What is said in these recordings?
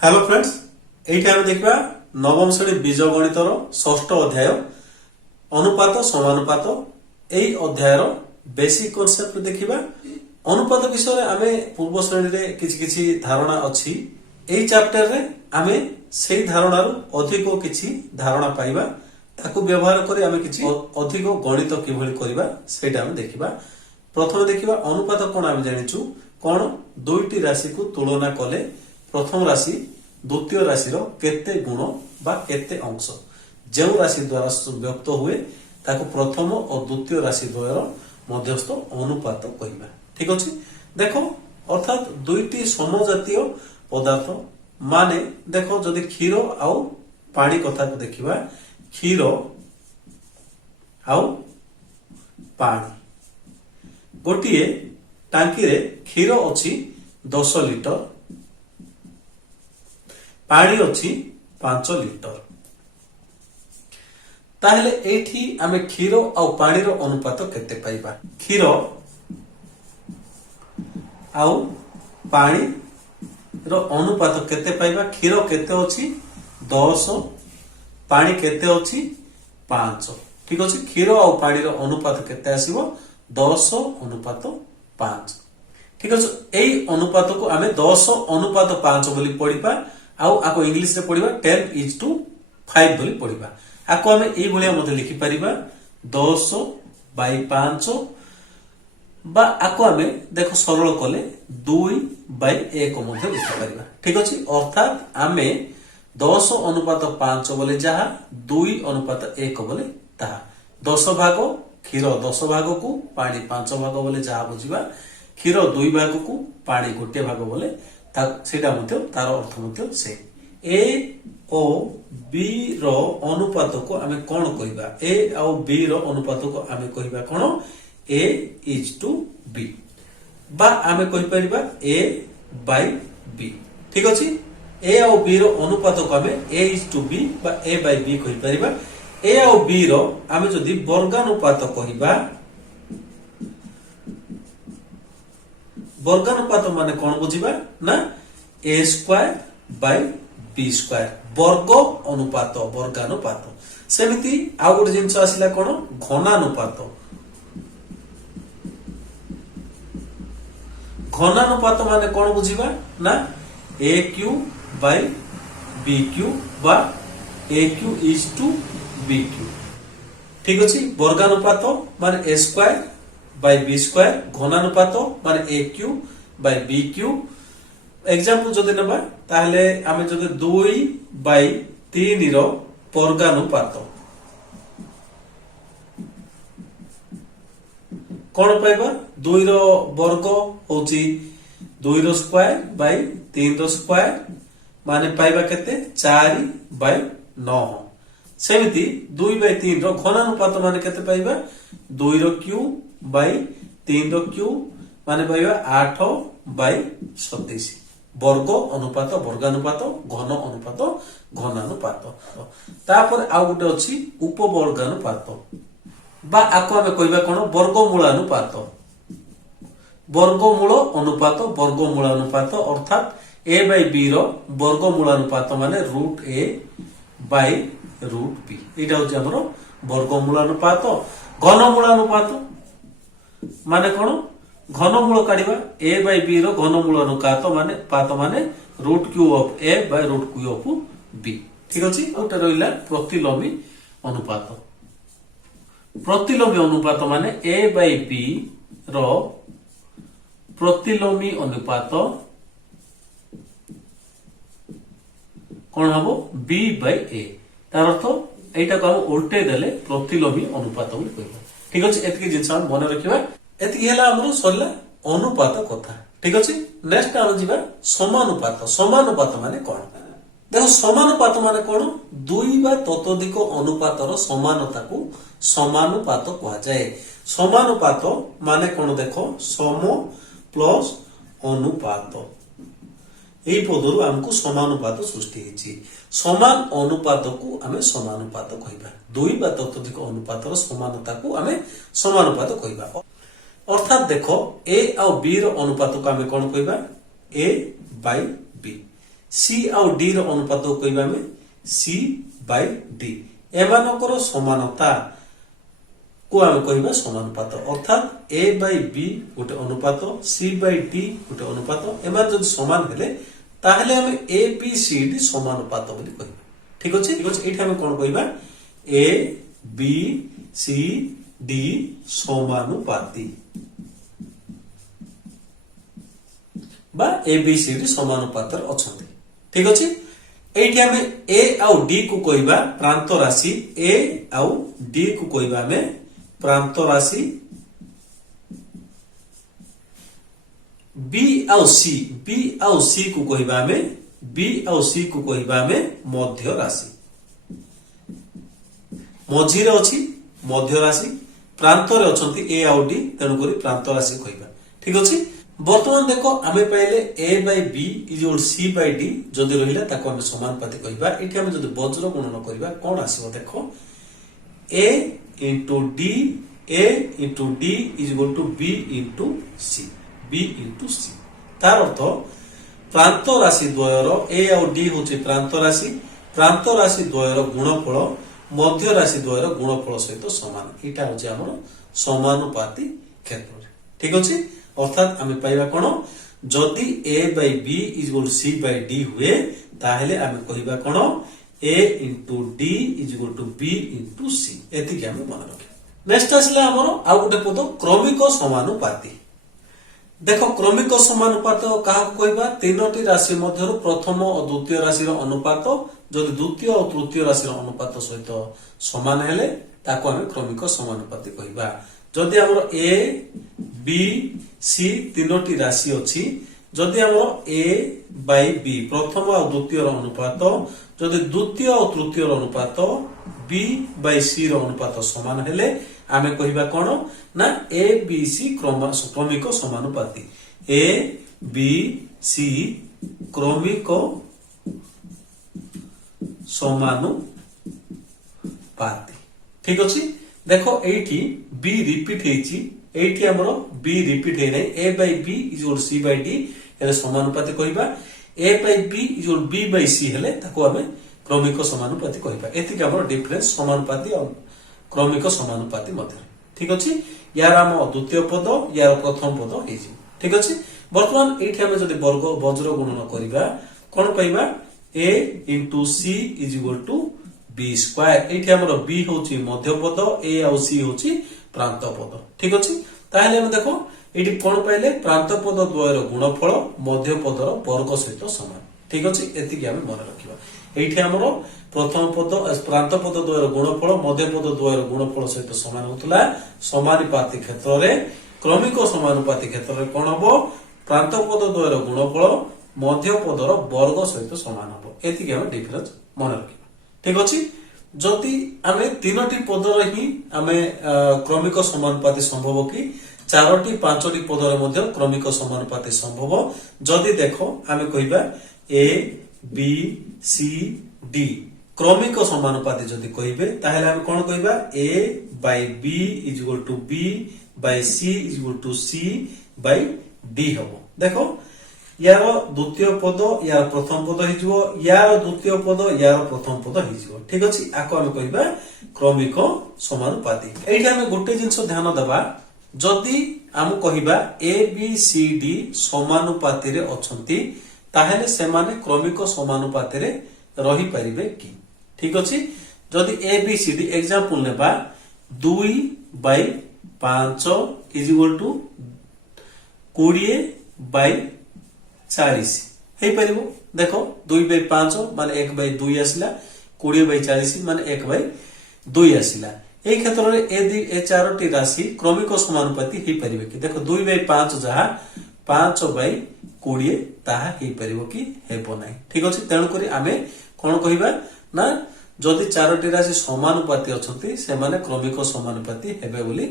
Hello friends एठी हम देखबा नवम श्रेणी बीज गणितर षष्ठ अध्याय अनुपात समानुपात एई अध्यायर बेसिक कांसेप्ट देखिबा। अनुपात विषय रे आमे पूर्व श्रेणी रे किछि धारणा अछि। एई चैप्टर रे आमे सेई धारणा रु अधिक किछि धारणा पाइबा, ताकू व्यवहार करी आमे किछि अधिक गणित किभଳି करिबा सेटा हम देखिबा। प्रथम देखिबा अनुपात कोन आमे जानिचु कोन दुईटी राशि को तुलना कले प्रथम राशि द्वितीय राशि केते गुण बा केते अंश जो राशि द्वारा व्यक्त हुए ताको प्रथम और द्वितीय राशि द्वयर मध्यस्थ अनुपात कहबा। ठीक अछि, देखो अर्थात दुईटी समजातीय पदार्थ माने देखो जदि क्षीर आउ पानी कथा को देखिबा, क्षीर आउ पानी गोटिए टांकी रे क्षीर अछि 10 लिटर, पानी अछि 5 लिटर। ताहले एठी आमे क्षीर आउ पानी रो अनुपात केते पाइबा। क्षीर आउ पानी रो अनुपात केते पाइबा। क्षीर केते अछि 10, पानी केते अछि 5। ठीक अछि, क्षीर आउ पानी रो अनुपात केते आसीबो 10:5। ठीक अछि, एई अनुपात को आमे 10:5 बोली पढिबा आउ आको इंग्लिश रे पढिबा 10:5 बोली पढिबा। आको आमे एई भलिया मध्ये लिखि परिबा 10/5 बा आको आमे देखो सरल कले 2/1 मध्ये लिखि परिबा। ठीक अछि, अर्थात आमे 10:5 बोले जहा 2:1 बोले ताहा 10 भाग क्षीर 10 भाग को पानी 5 भाग बोले जहा बुझिबा। क्षीर 2 भाग को पानी 1 भाग बोले सेटा मध्ये तार अर्थ मध्ये से ए ओ बी रो अनुपात को आमे कोन कहिबा। ए और बी रो अनुपात को आमे कहिबा कोन A:B बा आमे कहि परिबा A/B। ठीक अछि, ए और बी रो अनुपात को आमे A:B बा A/B कहि परिबा। ए और बी रो आमे जदि वर्गानुपात कहिबा, वर्गानुपात माने कोन बुझिबा ना A²/B², वर्ग अनुपात वर्गानुपात। सेमिति आउ गोटे जिंस आसिला कोन घनानुपात। घनानुपात माने कोन बुझिबा ना AQ/BQ बा AQ:BQ। ठीक अछि, वर्गानुपात माने A²/B², घनानुपात माने AQ/BQ। एग्जांपल जदि नबा ताहले आमे जदि 2/3 रो वर्गानुपात कोन पाइबा। 2 रो वर्ग होची 2 रो स्क्वायर बाय 3 रो स्क्वायर माने पाइबा केते 4/9। सेमिति 2/3 रो घनानुपात माने केते पाइबा 2 रो क्यूब बाय 3 रो क्यूब माने पाइबा 8/27। वर्ग अनुपात वर्गानुपात, घन अनुपात घनानुपात। तापर आउ गुटे अछि उपवर्गानुपात बा आको आमे कहिबा कोन वर्गमूलानुपात। वर्गमूल अनुपात वर्गमूलानुपात अर्थात A/B रो वर्गमूलानुपात माने √A/√B। एटा होची हमर वर्गमूलानुपात। घनमूलानुपात माने कोन घनमूल काढिबा A/B रो घनमूल अनुपात माने √Q/A/√Q/B। ठीक अछि, ओटा रहिला प्रतिलोमी अनुपात। प्रतिलोमी अनुपात माने A/B रो प्रतिलोमी अनुपात कोन हबो B/A। तार अर्थ एटा को हम उल्टे देले प्रतिलोमी अनुपात बोली कहबा। ठीक अछि, एतकी जिंस हम मन रखिबा। एतकी हला हमर सरला अनुपात कथा। ठीक अछि, नेक्स्ट हम जिबा समानुपात। समानुपात माने कोन देखो, समानुपात माने कोन दुई बा ततोधिक अनुपातर समानता को समानुपात कहा जाए। समानुपात माने कोन देखो सम प्लस अनुपात, एई पदरु हमकु समानुपात सृष्टि हिची। समान अनुपात को आमे समानुपात कहिबा। दुई बा ततोधिक अनुपातर समानता को आमे समानुपात कहिबा। अर्थात देखो ए और बी रो अनुपात को आमे कोन कहिबा A/B। सी आउ डी रो अनुपात को कहबा हमें सी बाय डी एमानकर समानता को आम कहबा समानुपात अर्थात ए बाय बी गोटे अनुपात सी बाय डी गोटे अनुपात एमान जब समान हेले ताहले हम ए बी सी डी समानुपात बोली कहबा ठीक अछि एठी हम कोन कहबा ए बी सी डी समानुपाती बा ए बी सी डी समानुपातर अछंती ठीक अछि एठी हम ए आउ डी को कहबा प्रांत राशि ए आउ डी को कहबा हमें प्रांत राशि बी आउ सी को कहबा हमें बी आउ सी को कहबा हमें मध्य राशि मझी रे अछि मध्य राशि प्रांत रे अछंती ए आउ डी तेनु करी प्रांत राशि कहबा ठीक अछि वर्तमान देखो आमे पहले A by B is equal C by D जदि रहिला ताको हम समानुपाती कहबा एठी हम जदि वज्र गुणन करबा कोन आसीबो देखो ए into D, A into D is equal to B into C. B into C. तार अर्थ प्रांत राशि द्वयर A और D होची प्रांत राशि द्वयर गुणफल मध्य राशि द्वयर गुणफल सहित समान एटा होची हमर समानुपाती क्षेत्र ठीक अछि अर्थात आमे पाइबा कोन जदि A by B is equal to C by D हुए ताहेले आमे कहिबा कोन A into D is equal to B into C एति के हम मन रखे नेक्स्ट आसला हमर आ गोटे पद क्रमिक समानुपाती देखो क्रमिक समानुपात काहा कहबा तीनोटी राशि मध्यरु प्रथम और द्वितीय राशि रो अनुपात जदि द्वितीय और तृतीय राशि रो अनुपात सहित समान हेले ताको हम क्रमिक समानुपाती कहबा जदि हमर A B C तीनोटी राशि अछि जदि हमर A by B प्रथम और द्वितीय रो अनुपात जदि द्वितीय और तृतीय अनुपात बी बाय सी रो अनुपात समान हेले आमे कहिबा कोन ना ए बी सी क्रमिक समानुपाती ए बी सी क्रमिक समानुपाती ठीक अछि देखो एठी बी रिपीट हेची एठी हमरो बी रिपीट हे नै A by B is equal C by D एले समानुपाती कहिबा A by B is equal B by C हेले ताको हमें क्रमिक समानुपाती कहिबा एतिक हमर डिफरेंस समानुपाती और क्रमिक समानुपाती मध्य ठीक अछि यार हम द्वितीय पद यार प्रथम पद हेजी ठीक अछि वर्तमान एठी हम जदि वर्ग वज्र गुणन करिबा कोन पाइबा a into c is equal to b square एठी हमर b होची मध्य पद a और c होची प्रांत पद ठीक अछि ताहले हम देखो एठी कोन पाइले प्रांत पद द्वयर गुणफल मध्य पदर वर्ग सहित समान ठीक अछि एतिक हम मन रखिबा एठी हमर प्रथम पद प्रांत पद द्वयर गुणफल मध्य पद द्वयर गुणफल सहित समान होतला समानुपाती क्षेत्र रे क्रमिक समानुपाती क्षेत्र रे कोन हबो प्रांत पद द्वयर गुणफल मध्य पदर वर्ग सहित समान हबो एतिके हम डिफरेंस मन रखिबा ठीक अछि जति आमे तीनोटी पदर ही आमे क्रमिक समानुपाती संभव कि चारोटी पांचटी पदर मध्य क्रमिक समानुपाती संभव जदि देखो आमे कहिबा ए बी सी डी क्रमिक समानुपाती जदि कहिबे ताहेले हम कोन कहिबा a by b is equal to b by c is equal to c by d हबो देखो यार द्वितीय पद यार प्रथम पद हिजो यार द्वितीय पद यार प्रथम पद हिजो ठीक अछि आको हम कहिबा क्रमिक समानुपाती एठी हम गोटे जिंस ध्यान देबा जदि हम कहिबा a b c d समानुपाती रे अछंती ताहेले सेमाने क्रमिक समानुपाती रे रही परिबे कि ठीक अछि जदि A B C D example नेबा 2 by 5 is equal to 20 by 40 हे परिबो देखो 2 by 5 माने 1 by 2 आसिला 20 by 40 माने 1 by 2 आसिला ए क्षेत्र रे ए चारोटी राशि क्रमिक समानुपाती हे परिबे कि देखो 2 by 5 जहा 5 by 20 ताहा हे परिबो कि हेबो नै ठीक अछि तेनु करी आमे कोन कहिबा ना जदि चारोटी राशि समानुपाती अछंती से माने क्रमिक समानुपाती हेबे बोली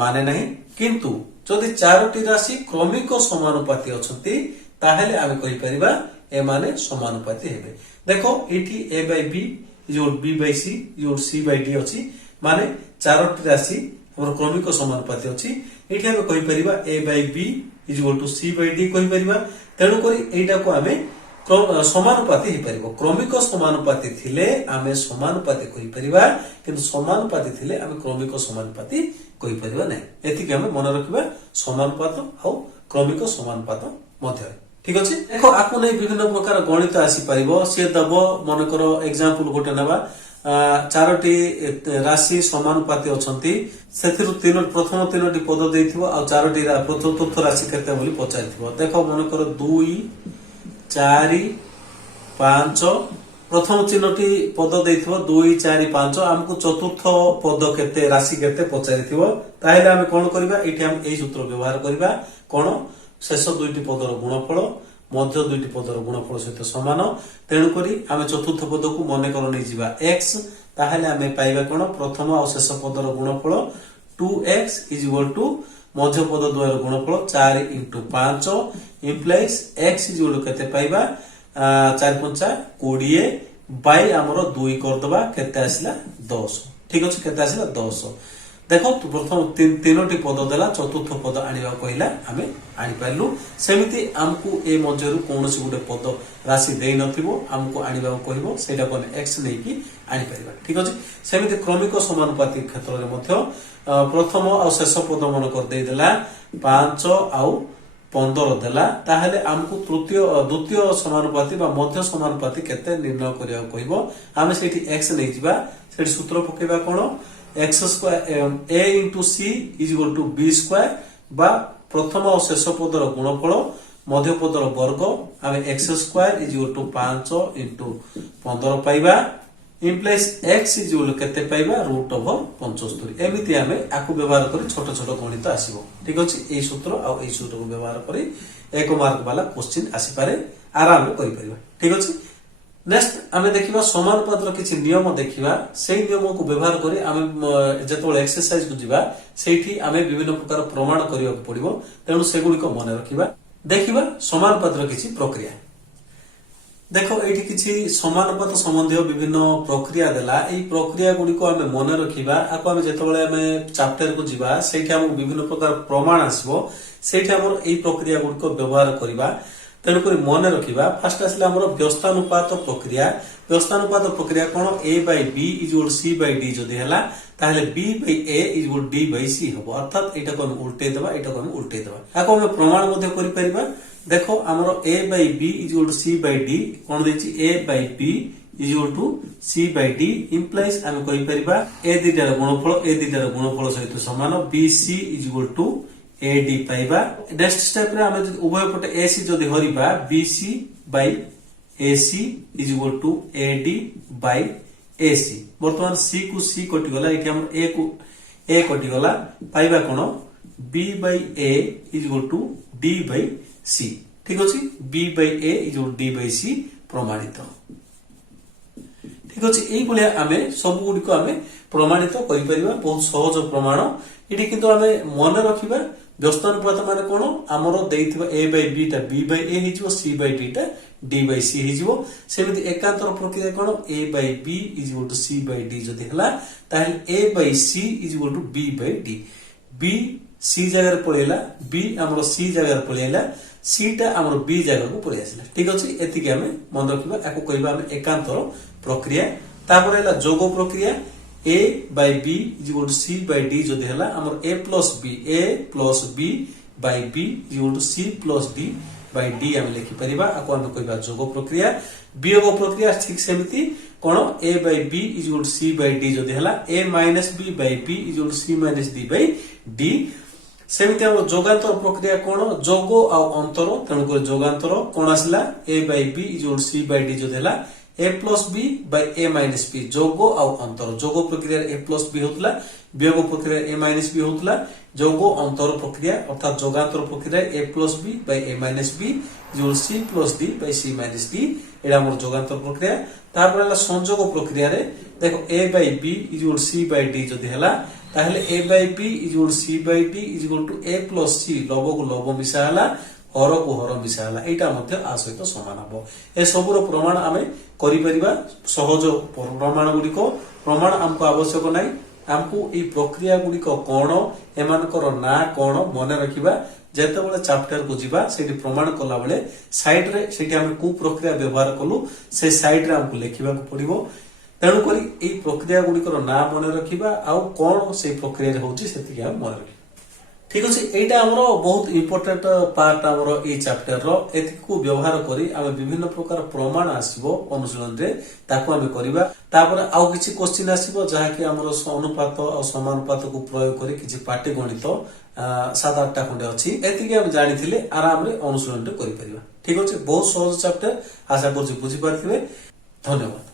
माने नहीं किंतु जदि चारोटी राशि क्रमिक समानुपाती अछंती ताहेले आमे कहि परिबा ए माने समानुपाती हेबे देखो एठी a by b is equal b by c is equal c by d अछि माने चारोटी राशि हमर क्रमिक समानुपाती अछि एठी हम कहि परिबा a by b is equal to c by d कहि परिबा तेनु करी एटा को आमे समानुपाती हो क्रमिक समानुपाती थिले आमे समानुपाती कहि परिबा किंतु समानुपाती थिले आमे क्रमिक समानुपाती कहि परिबा नै एतिके आमे मन रखिबा समानुपात आ क्रमिक समानुपात मध्य ठीक अछि देखो आकु नै विभिन्न प्रकार गणित आसी परिबो से दबो मन करो एग्जांपल गोटे नबा चारोटी राशि समानुपाती अछंती सेथिरु प्रथम तीनोटी पद देइथिबो आ चारोटी चतुर्थ राशि केते बोली पचारिथिबो देखो मन करो 2 4 5 प्रथम तीनोटी पद देइथिबो 2 4 5 हमकु चतुर्थ पद केते राशि केते पचारिथिबो ताहेले हम कोन करबा एठी हम एई सूत्र व्यवहार करबा कोन शेष दुईटी पदर गुणफल मध्य दुईटी पदर गुणफल सहित समान तेणु करी आमे चतुर्थ पद को मने कर नै जिबा x ताहेले आमे पाइबा कोन प्रथम और शेष पदर गुणफल 2x = मध्य पद द्वयर गुणफल 4 * 5 इम्प्लाइज x केते पाइबा 4 5 20 बाय हमरो 2 कर दबा केते आसला 10 ठीक अछि केते आसला 10 देखो प्रथम तीनोटी पद देला चतुर्थ पद आनिबा कहला आमे आनि पाइलु सेमिति हमकु ए मध्यरु कोनोसी गुटे पद राशि देइ नथिबो हमकु आनिबा कहबो सेटा कोन x नै कि आनि पाइबा ठीक अछि सेमिति क्रमिक समानुपाती क्षेत्र रे मध्य प्रथम और शेष पद मन कर देइ देला 5 और 15 देला ताहेले हमकु तृतीय द्वितीय समानुपाती बा मध्य समानुपाती केते निर्णय करिया कहबो आमे सेठी x नै जिबा सेठी सूत्र पकेबा कोन x square a into c = b square बा प्रथम और शेष पदर गुणफल मध्य पदर वर्ग आमे x स्क्वायर = 5 * 15 पाइबा इम्प्लाइज x केते पाइबा √75 एमिति आमे आकु व्यवहार करी छोट छोट गणित आसीबो ठीक अछि एई सूत्र आ एई सूत्र को व्यवहार करी एक मार्क वाला क्वेश्चन आसी पारे आराम करि परिबा ठीक अछि नेक्स्ट आमे देखिबा समानुपातर किछि नियम देखिबा सेही नियम को व्यवहार करी आमे जेतोल एक्सरसाइज को जिबा सेठी आमे विभिन्न प्रकार प्रमाण करियो पड़िबो तेनु सेगुडी को मन रखिबा देखिबा समानुपातर किछि प्रक्रिया देखो एठी किछि समानुपात संबंधी विभिन्न प्रक्रिया देला एई प्रक्रिया गुडी को आमे मन रखिबा आको आमे जेतोले आमे चैप्टर को जिबा सेठी हम विभिन्न प्रकार प्रमाण आसीबो सेठी हमर एई प्रक्रिया गुडी को व्यवहार करिबा तेणु करी मन रखिबा फर्स्ट आसले हमर व्यस्तानुपात प्रक्रिया कोन a by b = c by d जदि हला ताहले b by a = d by c हबो अर्थात एटा को हम उल्टे देबा एटा को हम उल्टे देबा आको हम प्रमाण मध्ये करि परिबा देखो हमर a by b = c by d कोन देछि a by b = c by d implies हम कहि परिबा a दिटार गुणफल सहित समान bc = AD पाइबा नेक्स्ट स्टेप रे हम उभय पटे AC जदि Hariba BC by AC = AD by AC वर्तमान C को C कटि गला एठी हम A को A कटि गला पाइबा कोन B by A = D by C ठीक अछि B by A = D by C प्रमाणित ठीक अछि एई बलिया आमे सब गुडी को आमे प्रमाणित करि परिबा बहुत सहज प्रमाण एठी किंतु आमे मन रखिबा व्यस्तानुपात माने कोन हमरो देइथिबा a by b टा b by a हिजो c by d टा d by c हिजो सेमिति एकांतर प्रक्रिया कोन a by b = c by d जदि हला ताहेले a by c = b by d b c जगह रे पळेला b हमरो c जगह रे पळेला c टा हमरो b जगह को पळि आसिला ठीक अछि एति के हमें मन रखिबा एको कहबा हम एकांतर प्रक्रिया तापर हला जोग प्रक्रिया a by b = c by d जदि हला हमर a plus b by b = c plus d by d हम लिखि परिबा आको हम कहबा जोग प्रक्रिया वियोग प्रक्रिया ठीक सेमिति कोन a by b = c by d जदि हला a minus b by b = c minus d by d सेमिति हम जोगांतर प्रक्रिया कोन जोगो आ अंतर तण को जोगांतर कोन आसला a by b = c by d जदि हला a plus b by a minus b जोगो आ अंतर जोगो प्रक्रिया a plus b होतला वियोग प्रक्रिया a minus b होतला जोगो अंतर प्रक्रिया अर्थात जोगांतर प्रक्रिया a plus b by a minus b = c plus d by c minus d एडा मोर जोगांतर प्रक्रिया तापर हला संयोग प्रक्रिया रे देखो a by b = c by d जदि हला ताहले a by b = c by d = a plus c love को लव मिसा हला हर को हर मिसा हला एटा मध्ये आ सहित समान हबो ए सबुर प्रमाण आमे करि परिबा सहज प्रमाण गुडी को प्रमाण हमको आवश्यक नै आमको ये प्रक्रिया गुड़िक कौन एमानकर ना कौन मन रखा जेतेबेले चैप्टर को जीवा सेठी प्रमाण कला बेले साइड रे सेठी हम को प्रक्रिया व्यवहार कलु से साइड रे हमको लिखा पड़ो तेणु करी एई प्रक्रिया गुड़िकर ना मन रखा आउ कौन से प्रक्रिया होची सेतिके हम मन रखा ठीक अच्छे एटा हमरो बहुत इंपोर्टेंट पार्ट हमरो ए चैप्टर रो एतिको व्यवहार करी आमे विभिन्न प्रकार प्रमाण आसीबो अनुशीलन रे ताको आमे करबा तापर आउ किछि क्वेश्चन आसीबो जहा कि हमरो अनुपात और समानुपात को प्रयोग करी किछि पाटी गणित 7-8टा खंडे अछि एतिके हम जानिथिले आराम रे अनुशीलन रे करि परिबा ठीक अच्छे बहुत सहज चैप्टर आशा करछि बुझि पारथिबे धन्यवाद।